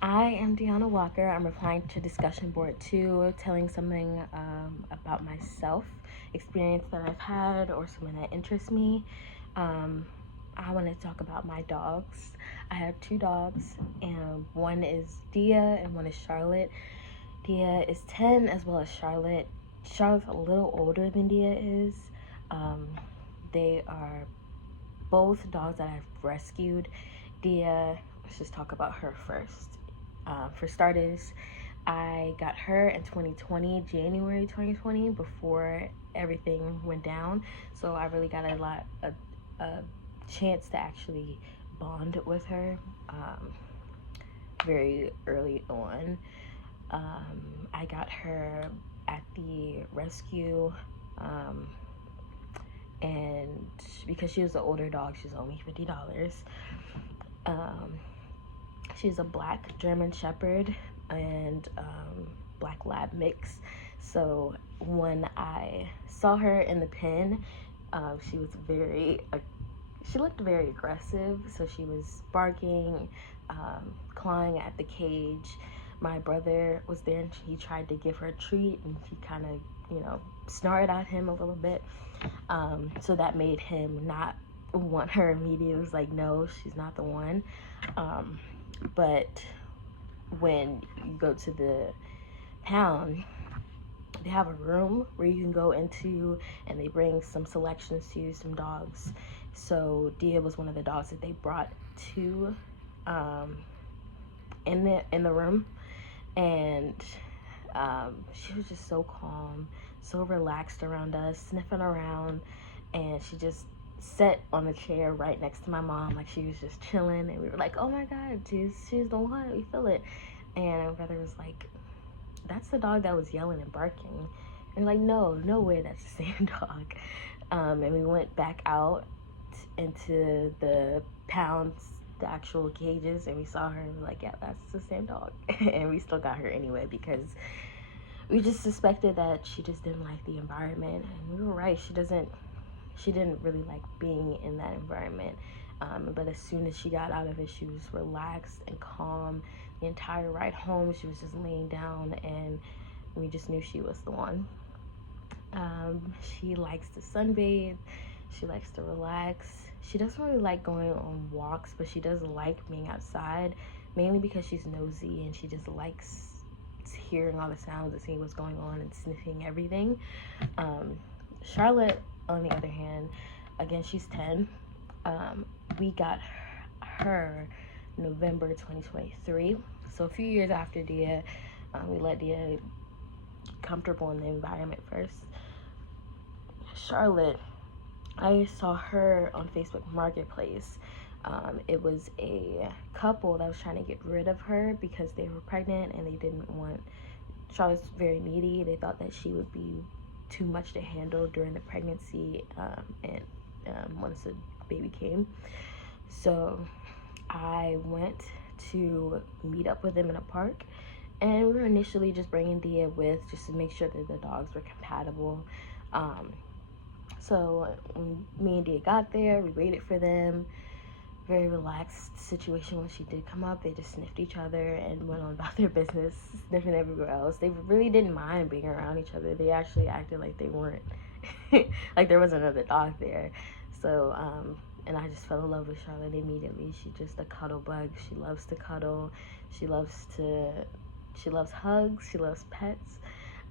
I am Deanna Walker. I'm replying to discussion board 2, telling something about myself, experience that I've had, or something that interests me. I want to talk about my dogs. I have 2 dogs, and one is Dia and one is Charlotte. Dia is 10 as well as Charlotte. Charlotte's a little older than Dia is. They are both dogs that I've rescued. Dia, let's just talk about her first. For starters, I got her in 2020, January 2020, before everything went down. So I really got a chance to actually bond with her very early on. I got her at the rescue, and because she was an older dog, she's only $50. She's a black German Shepherd and black lab mix. So when I saw her in the pen, she looked very aggressive. So she was barking, clawing at the cage. My brother was there and he tried to give her a treat, and she kind of, snarled at him a little bit. So that made him not want her immediately. It was like, no, she's not the one. But when you go to the pound, they have a room where you can go into, and they bring some selections to you, some dogs. So Dia was one of the dogs that they brought to in the room, and she was just so calm, so relaxed around us, sniffing around, and she just sat on the chair right next to my mom, like she was just chilling, and we were like, oh my god, she's the one, we feel it. And my brother was like, that's the dog that was yelling and barking. And like, no way, that's the same dog. And we went back out into the pounds, the actual cages, and we saw her, and we were like, yeah, that's the same dog. And we still got her anyway, because we just suspected that she just didn't like the environment. And we were right, she didn't really like being in that environment. But as soon as she got out of it, she was relaxed and calm. The entire ride home, she was just laying down, and we just knew she was the one. She likes to sunbathe. She likes to relax. She doesn't really like going on walks, but she does like being outside, mainly because she's nosy and she just likes hearing all the sounds and seeing what's going on and sniffing everything. Charlotte, on the other hand, again, she's 10. We got her November 2023. So a few years after Dia, we let Dia get comfortable in the environment first. Charlotte, I saw her on Facebook Marketplace. It was a couple that was trying to get rid of her because they were pregnant and they didn't want, Charlotte's very needy. They thought that she would be too much to handle during the pregnancy and once the baby came. So I went to meet up with them in a park, and we were initially just bringing Dia with, just to make sure that the dogs were compatible. So when me and Dia got there, we waited for them. Very relaxed situation. When she did come up, they just sniffed each other and went on about their business, sniffing everywhere else. They really didn't mind being around each other. They actually acted like they weren't, like there was another dog there. So, and I just fell in love with Charlotte immediately. She's just a cuddle bug. She loves to cuddle. She loves hugs. She loves pets.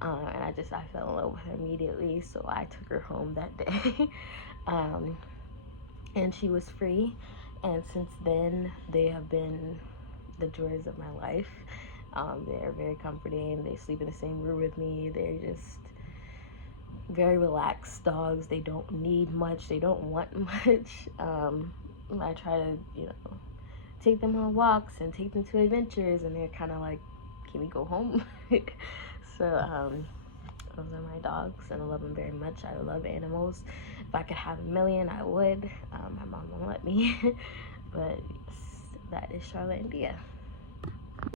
And I fell in love with her immediately. So I took her home that day. And she was free. And since then, they have been the joys of my life. They're very comforting. They sleep in the same room with me. They're just very relaxed dogs. They don't need much. They don't want much. I try to, take them on walks and take them to adventures, and they're kind of like, can we go home? So, those are my dogs, and I love them very much. I love animals. If I could have a million, I would. My mom won't let me. But yes, that is Charlotte and Dia.